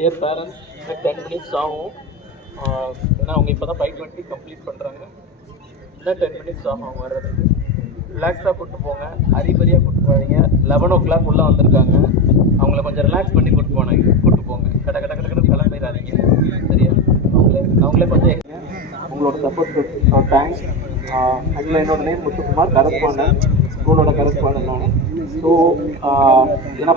Dear parents, 10 minutes ஆகும். ஏன்னா அவங்க இப்போ தான் 5:20 கம்ப்ளீட் பண்ணுறாங்க. இன்னும் 10 மினிட்ஸ் ஆகும் அவங்க வர்றதுக்கு. ரிலாக்ஸாக கூப்பிட்டு போங்க, ஹரிபரியாக கூப்பிட்டு போவீங்க. 11 o'clock உள்ளே வந்திருக்காங்க. அவங்கள கொஞ்சம் ரிலாக்ஸ் பண்ணி கூப்பிட்டு போங்க. கட கிளம்பிடாதீங்க. சரியா? அவங்களே கொஞ்சம் உங்களோட சப்போர்ட் தேங்க்ஸ். அதில் என்னோட நேம் முத்துக்குமார், கரஸ்பாண்டன்ட், ஸ்கூலோட கரஸ்பாண்டன்ட் நான். ஸோ ஏன்னா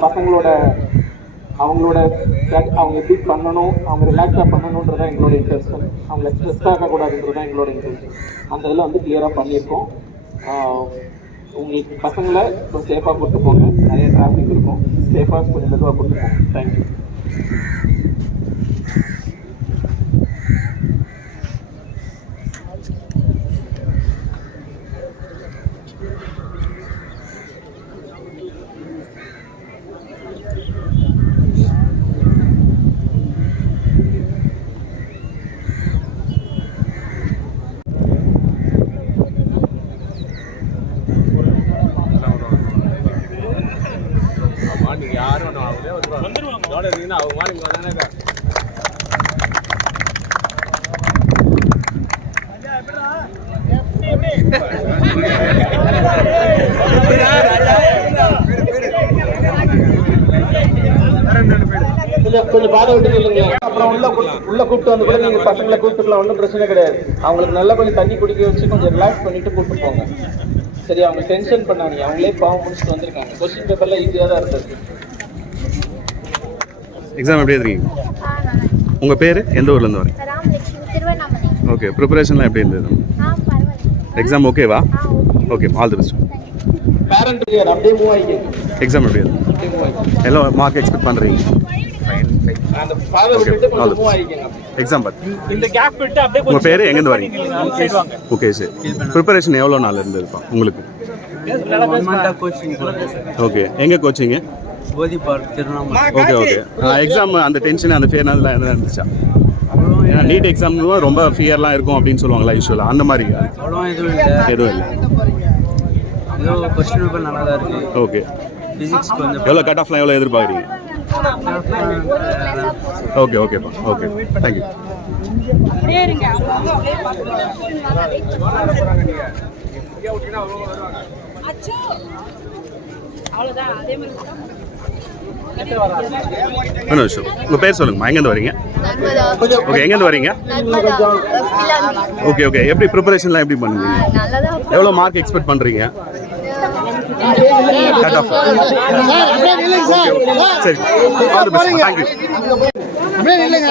அவங்க எப்படி பண்ணணும், அவங்க ரிலாக்ஸாக பண்ணணுன்றதான் எங்களோட இன்ட்ரெஸ்ட். அவங்கள ஸ்ட்ரெஸ் ஆகக்கூடாதுன்றதான் எங்களோட இன்ட்ரெஸ்ட். அந்த இதில் வந்து கிளியராக பண்ணியிருக்கோம். உங்களுக்கு பசங்களை கொஞ்சம் சேஃபாக கூப்பிட்டு போங்க. நிறைய டிராஃபிக் இருக்கும், சேஃபாக கொஞ்சம் மெதுவாக கூப்பிட்டு போங்க. தேங்க்யூ. யாரும் வந்துருவாங்க அவங்க மாதிரி இங்கே வந்தாங்க. கொஞ்சம் பாதை விட்டு இல்லைங்க. அப்புறம் உள்ள கூப்பிட்டு வந்து கூட நீங்க பசங்களை கூப்பிட்டுக்கலாம், ஒன்றும் பிரச்சனை கிடையாது. அவங்களுக்கு நல்லா கொஞ்சம் தண்ணி குடிக்க வச்சு கொஞ்சம் ரிலாக்ஸ் பண்ணிட்டு கூப்பிட்டு போங்க. சரி, அவங்க டென்ஷன் பண்ணாதீங்க. அவங்களே பாவம் முடிச்சுட்டு வந்திருக்காங்க. கொஸ்டின் பேப்பர்ல ஈஸியாக தான் இருந்தது. எக்ஸாம் எப்படி எழுதுறீங்க? உங்கள் பேர், எந்த ஊர்லேருந்து வரீங்க? ஓகே, ப்ரிப்பரேஷன்லாம் எப்படி இருந்தது? எக்ஸாம் ஓகேவா? Okay, all the best. Parent அப்படியே மூவ் ஆகிங்க. எக்ஸாம் எப்படி இருந்தது? எவ்வளோ மார்க் எக்ஸ்பெக்ட் பண்ணுறீங்க? அந்த ஃபாதர் விட்டு கொஞ்சம் மூவ் ஆகிங்க. எக்ஸாம் பார்த்து இந்த கேப் விட்டு அப்படியே உங்கள் பேர், எங்கேருந்து வரீங்க? ஓகே, சரி. ப்ரிப்பரேஷன் எவ்வளோ நாள் இருந்ததுப்பா உங்களுக்கு? ஓகே, எங்கே கோச்சிங்க? Okay okay. எக்ஸாம் அந்த டென்ஷன், அந்த ஃபியர் அதெல்லாம் என்ன இருந்துச்சா? ஏன்னா நீட் எக்ஸாம் ரொம்ப ஃபியர்லாம் இருக்கும் அப்படின்னு சொல்லுவாங்களா யூஸ்வலாக? அந்த மாதிரி எதுவும் இல்லை. ஓகே, எவ்வளோ கட் ஆஃப்லாம் எவ்வளோ எதிர்பார்க்குறீங்க? ஓகே ஓகேப்பா. Okay, thank you. ஒரு நிமிஷம், உங்கள் பேர் சொல்லுங்கம்மா. எங்கேருந்து வரீங்க? ஓகே, எங்கேருந்து வரீங்க? Okay okay. எப்படி ப்ரிப்பரேஷன்லாம் எப்படி பண்ணுவீங்க? எவ்வளோ மார்க் எக்ஸ்பெக்ட் பண்ணுறீங்க? Cut off. சரி, ஆல் தி பெஸ்ட். தேங்க்யூ. அப்படியே நில்லுங்க.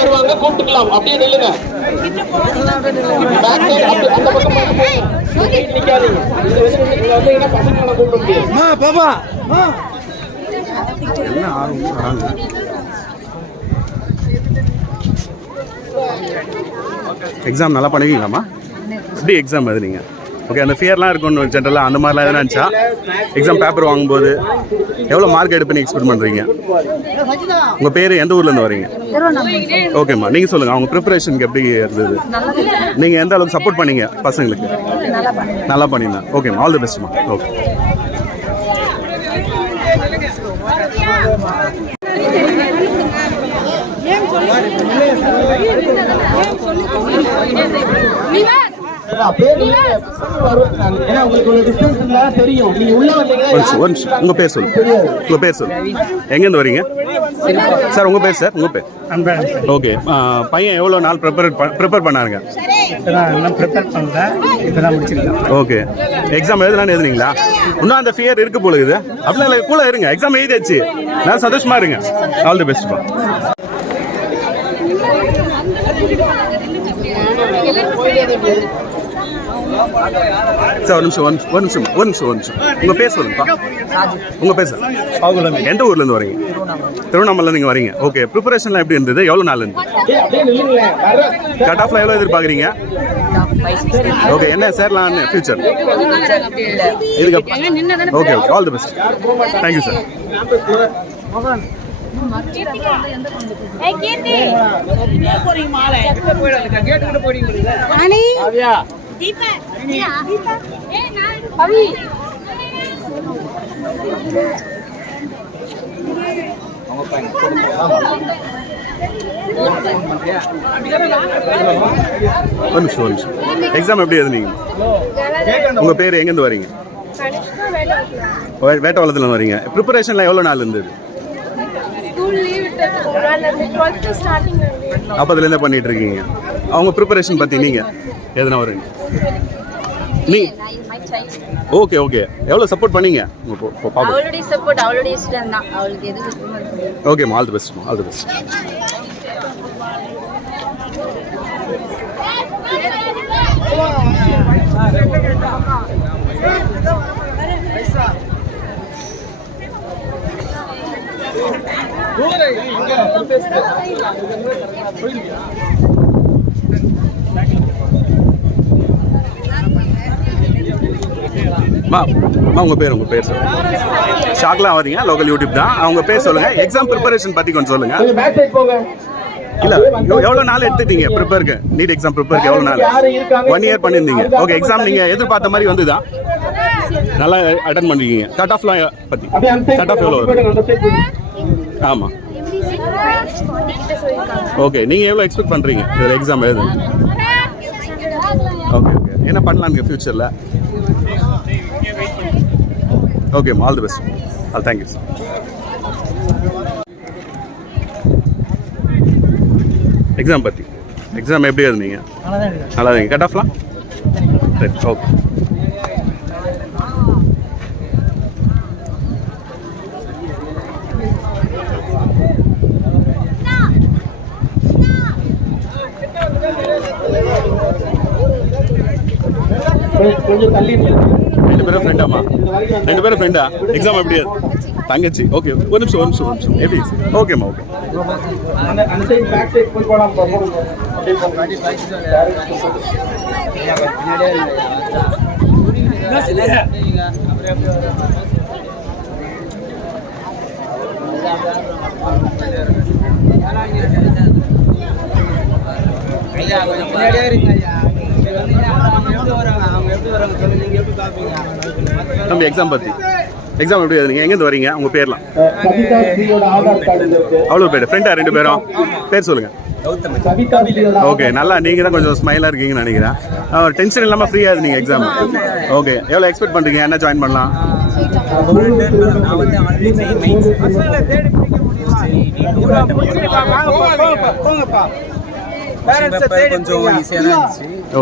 வருவாங்க, கூப்பிட்டுக்கலாம். அப்படியே நில்லுங்க. பேக் சைடு அந்த பக்கம் நிக்காதீங்க. இந்த வந்து பசங்களை கூப்பிட முடியாது. பாபா என்ன ஆரம்பிச்சாங்க? எக்ஸாம் நல்லா பண்ணுவீங்களாம்மா? எப்படி எக்ஸாம் எழுதுனீங்க? ஓகே, அந்த ஃபியர்லாம் இருக்கும்னு ஜென்ரலாக அந்த மாதிரிலாம் எதுனா இருந்துச்சா? எக்ஸாம் பேப்பர் வாங்கும்போது எவ்வளோ மார்க் எடுப்பேன்னு எக்ஸ்பெக்ட் பண்ணுறீங்க? உங்கள் பேர், எந்த ஊர்லேருந்து வரீங்க? ஓகேம்மா, நீங்கள் சொல்லுங்கள். அவங்க ப்ரிப்பரேஷனுக்கு எப்படி இருந்தது? நீங்கள் எந்த அளவுக்கு சப்போர்ட் பண்ணீங்க பசங்களுக்கு? நல்லா பண்ணியிருந்தேன். ஓகேம்மா, ஆல் தி பெஸ்ட்மா. ஓகே. உங்க பேர் சொல்லு. உங்க பேர் சொல்லு. எங்கேருந்து வரீங்க சார்? உங்க பேர் சார்? உங்க பேர்? ஓகே. பையன் எவ்வளோ நாள் ப்ரிப்பேர் பண்ணாருங்க? ஓகே, எக்ஸாம் எழுதலான்னு எழுதுனீங்களா? இன்னும் அந்த ஃபியர் இருக்கு போல இது. அப்படின்னா கூட இருங்க, எக்ஸாம் எழுதியாச்சு. நான் சந்தோஷமா இருங்க. All the best. சார் ஒரு நிமிஷம். உங்கள் பேர் சொல்லுங்கப்பா. உங்கள் பேர் சார்? எந்த ஊர்லேருந்து வரீங்க? திருவண்ணாமலை நீங்கள் வரீங்க. ஓகே, ப்ரிப்பரேஷன்லாம் எப்படி இருந்தது? எவ்வளோ நாள் இருந்து? கட் ஆஃப்லாம் எவ்வளோ எதிர்பார்க்குறீங்க? ஓகே, என்ன சேரலாம் ஃபியூச்சர் இதுக்கு? Okay okay, all the best. Thank you sir. அவங்க ஒரு நிமிஷம். எக்ஸாம் எப்படி எழுதுனீங்க? உங்கள் பேர் எங்கேருந்து வரீங்க? வேட்டவளத்துலேருந்து வரீங்க. ப்ரிப்பரேஷன்லாம் எவ்வளோ நாள் இருந்தது? அப்போதுலேருந்தே பண்ணிட்டு இருக்கீங்க. அவங்க ப்ரிப்பரேஷன் பற்றி நீங்கள் எதுனா வரீங்க? நீ ஓகே ஓகே. எவ்வளோ சப்போர்ட் பண்ணீங்க அவளுடைய சப்போர்ட், அவளுடைய இஷ்டம் தான். அவளுக்கு எது ஓகேம்மா. ஆல் தி பெஸ்ட்மா. All the best. உங்கள் பேர் சொல்லுங்கள். ஷாக்லாம் வரீங்க, லோக்கல் யூடியூப் தான். அவங்க பேர் சொல்லுங்கள். எக்ஸாம் ப்ரிப்பரேஷன் பற்றி கொஞ்சம் சொல்லுங்கள். இல்லை எவ்வளோ நாள் எடுத்துட்டீங்க ப்ரிப்பேருக்கு? நீட் எக்ஸாம் ப்ரிப்பேருக்கு எவ்வளோ நாள்? 1 இயர் பண்ணியிருந்தீங்க. ஓகே. எக்ஸாம் நீங்கள் எதிர்பார்த்த மாதிரி வந்துதா? நல்லா அட்டன் பண்ணிருக்கீங்க. கட் ஆஃப்லாம் பற்றி கட் ஆஃப் எவ்வளோ வரும்? ஆமாம். ஓகே. நீங்கள் எவ்வளோ எக்ஸ்பெக்ட் பண்ணுறீங்க இதில் எக்ஸாம் எழுது? Okay okay. என்ன பண்ணலான்னு ஃப்யூச்சரில்? Okay. All the best. All thank you sir. Exam பற்றி எக்ஸாம் எப்படி எழுதுனீங்க? நல்லா இருந்தீங்க. கட் ஆஃப்லாம் சரி. ஓகே. ரெண்டு பேரும் ஃப்ரெண்டாமா? ரெண்டு பேரும் ஃப்ரெண்டா? எக்ஸாம் எப்படி? தங்கச்சி. ஓகே. ஒரு நிமிஷம். எப்படி? ஓகேம்மா. ஓகே. தம்பி எக்ஸாம் பற்றி எக்ஸாம் எப்படி எழுதுனீங்க? எங்கேருந்து வரீங்க? உங்கள் பேர்லாம்? அவ்வளோ பேர் ஃப்ரெண்டா? ரெண்டு பேரும் பேர் சொல்லுங்கள். ஓகே. நல்லா நீங்கள் தான் கொஞ்சம் ஸ்மைலாக இருக்கீங்கன்னு நினைக்கிறேன். டென்ஷன் இல்லாமல் ஃப்ரீயாக இருந்தீங்க எக்ஸாம். ஓகே. எவ்வளோ எக்ஸ்பெக்ட் பண்ணுறீங்க? என்ன ஜாயின் பண்ணலாம்?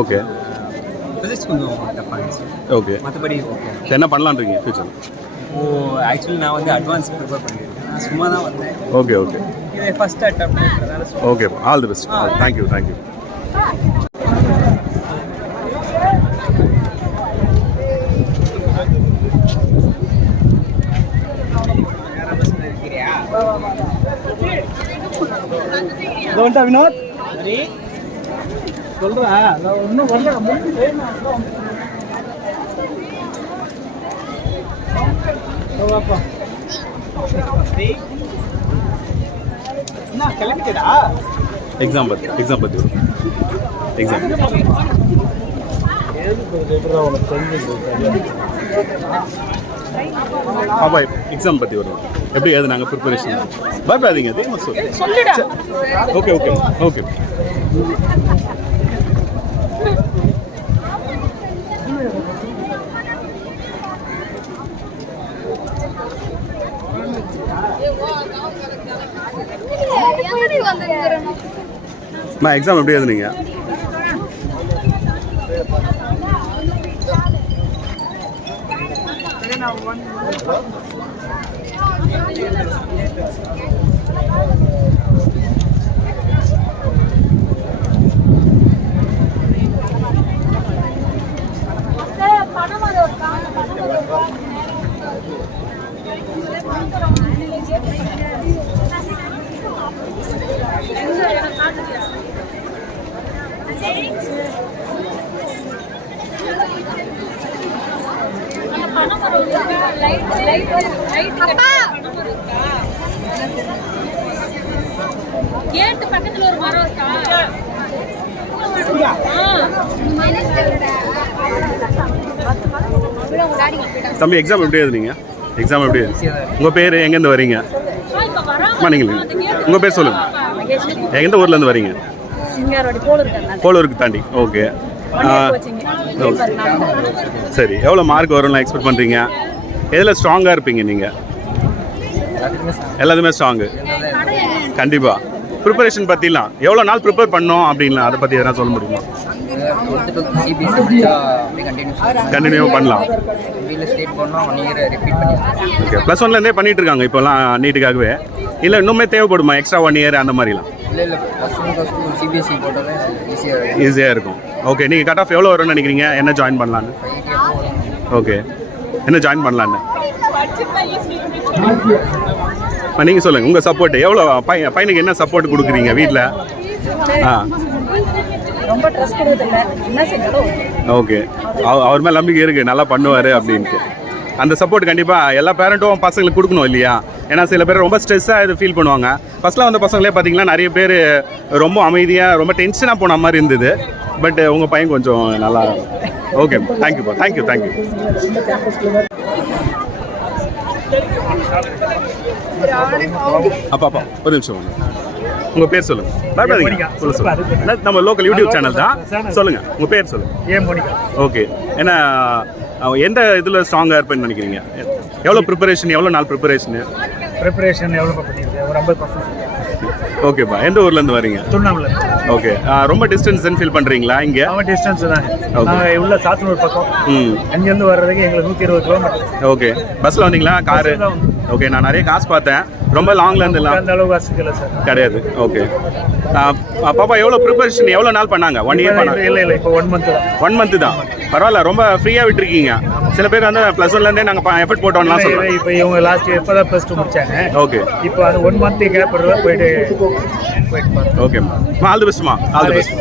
Okay okay. மற்றபடி என்ன பண்ணலான்றீங்க ஃபியூச்சர்? ஆக்சுவலி நான் வந்து அட்வான்ஸ் ப்ரிப்பேர் பண்ணியிருக்கேன். சும்மா தான் வந்தேன். Okay okay. இது first attempt. Okay. All the best. Thank you. Vinod சொல்றா இன்னும் வரல. கிளம்பிட்டா? எக்ஸாம் பற்றி வரும். எக்ஸாம் பாப்பா எக்ஸாம் பற்றி வரும். எப்படி எழுதுனாங்க ப்ரிப்பரேஷன்? பயப்படாதீங்க. Okay okay okay. எக்ஸாம் எப்படி எழுதுனீங்க? கேட் பக்கத்துல ஒரு மரம் இருக்கா? தம்பி எக்ஸாம் எப்படி எழுதுனீங்க? எக்ஸாம் எப்படி? உங்கள் பேர் எங்கேருந்து வரீங்க? நீங்கள் உங்கள் பேர் சொல்லுங்கள். எந்த ஊர்லேருந்து வரீங்க? போலூருக்கு தாண்டி. ஓகே. சரி, எவ்வளோ மார்க் வரும்லாம் எக்ஸ்பெக்ட் பண்ணுறீங்க? எதில் ஸ்ட்ராங்காக இருப்பீங்க நீங்கள்? எல்லாத்துமே ஸ்ட்ராங்கு கண்டிப்பாக. ப்ரிப்பரேஷன் பற்றிலாம் எவ்வளோ நாள் ப்ரிப்பேர் பண்ணோம் அப்படின்லாம் அதை பற்றி எதனா சொல்ல முடியுமா? கண்டினியூ பண்ணலாம். ஓகே, +1 லேருந்தே பண்ணிட்டு இருக்காங்க இப்போலாம் நீட்டுக்காகவே, இல்லை இன்னுமே தேவைப்படுமா எக்ஸ்ட்ரா 1 இயர் அந்த மாதிரிலாம்? ஈஸியாக இருக்கும். ஓகே, நீங்கள் கட் ஆஃப் எவ்வளோ வரும்னு நினைக்கிறீங்க? என்ன ஜாயின் பண்ணலான்னு? ஓகே, என்ன ஜாயின் பண்ணலான்னு நீங்கள் சொல்லுங்கள். உங்கள் சப்போர்ட் எவ்வளோ? பையனுக்கு என்ன சப்போர்ட் கொடுக்குறீங்க வீட்டில்? ரொம்ப ட்ரஸ்ட் கொடுக்குறதில்ல, என்ன செஞ்சாலும் ஓகே. அவர் மேலே நம்பிக்கை இருக்குது, நல்லா பண்ணுவார் அப்படின்ட்டு. அந்த சப்போர்ட் கண்டிப்பாக எல்லா பேரண்ட்டும் பசங்களுக்கு கொடுக்கணும் இல்லையா? ஏன்னா சில பேர் ரொம்ப ஸ்ட்ரெஸ்ஸாக இது ஃபீல் பண்ணுவாங்க. ஃபஸ்ட்டில் வந்த பசங்களே பார்த்தீங்கன்னா நிறைய பேர் ரொம்ப அமைதியாக ரொம்ப டென்ஷனாக போன மாதிரி இருந்தது. பட் உங்கள் பையன் கொஞ்சம் நல்லா. ஓகே, தேங்க்யூப்பா. தேங்க்யூ. அப்பா ஒரு நிமிஷம். உங்கள் பேர் சொல்லுங்கள். பயப்படாதீங்க, சொல்லுங்கள். நம்ம லோக்கல் யூடியூப் சேனல் தான், சொல்லுங்கள். உங்கள் பேர் சொல்லுங்கள். ஓகே, ஏன்னா எந்த இதில் ஸ்ட்ராங்காக இருப்பேன்னு நினைக்கிறீங்க? எவ்வளோ ப்ரிப்பரேஷன், எவ்வளோ நாள் ப்ரிப்பரேஷன் எவ்வளோ பண்ணியிருக்கேன்? ஒரு 50%. ஓகேப்பா. எந்த ஊர்லேருந்து வரீங்க? திருவண்ணாமலை. ஓகே, ரொம்ப டிஸ்டன்ஸ்ன்னு ஃபீல் பண்ணுறீங்களா இங்கே? டிஸ்டன்ஸ் தான். நாங்கள் உள்ள சாத்தனூர் பக்கம். அங்கேருந்து வர்றதுக்கு எங்களுக்கு 120 கிலோமீட்டர். ஓகே, பஸ்ஸில் வந்தீங்களா? காரு? ஓகே, நான் நிறைய காசு பார்த்தேன். ரொம்ப லாங்லேருந்து அந்த அளவு காசு இல்லை சார். கிடையாது. ஓகே, பாப்பா எவ்வளோ ப்ரிப்பரேஷன் எவ்வளோ நாள் பண்ணாங்க? 1 இயர் பண்ணாங்க? இல்லை, இப்போ 1 மந்த் தான். 1 மந்த் தான். பரவாயில்ல, ரொம்ப ஃப்ரீயாக விட்டுருக்கீங்க. சில பேர் வந்து +1லேருந்தே நாங்கள் எஃபர்ட் போட்டோம்லாம் சொல்லுவோம். இப்போ இவங்க லாஸ்ட் இப்போ தான் +2 முடிச்சாங்க. ஓகே, இப்போ அது 1 மந்த் கேப் போயிட்டு. ஓகேம்மா, ஆல் தி பெஸ்ட்மா. All the best.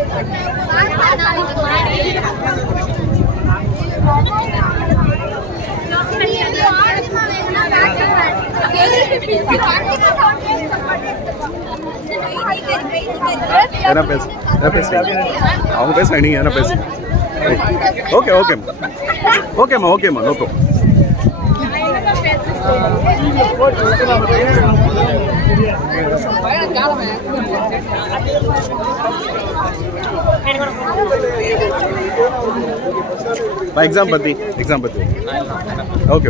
என்ன பேசுறீங்க? அவங்க பேசுறாங்க, நீங்க என்ன பேசுறீங்க? ஓகேம்மா. No problem. எக்ஸாம் பத்தி ஓகே.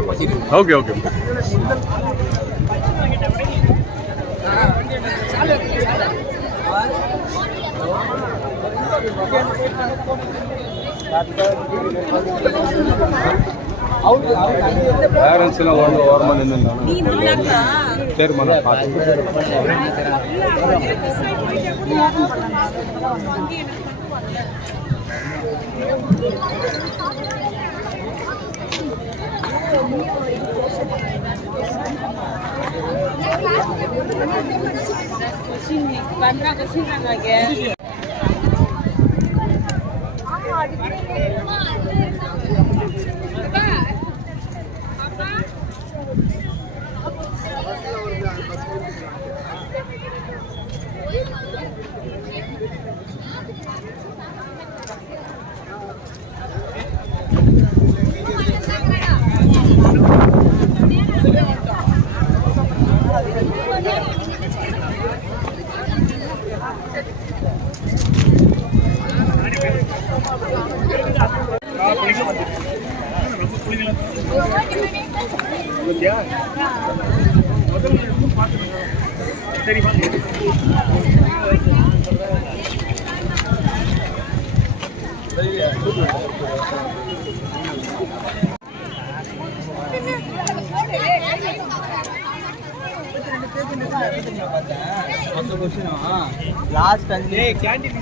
பேரண்ட்ஸ் எல்லாம் ஓரமாக நின்று சரிம்மா பார்த்து. லாஸ்ட் அஞ்சு கேண்டீன்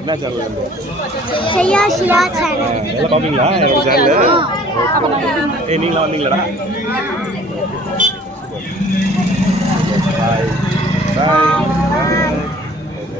என்ன சேனல்? ஷையா ஷியா சேனல். எல்லாம் பாப்பீங்களா என்னோட சேனல்? நீங்களா வந்தீங்களாடா? பாய் பாய்.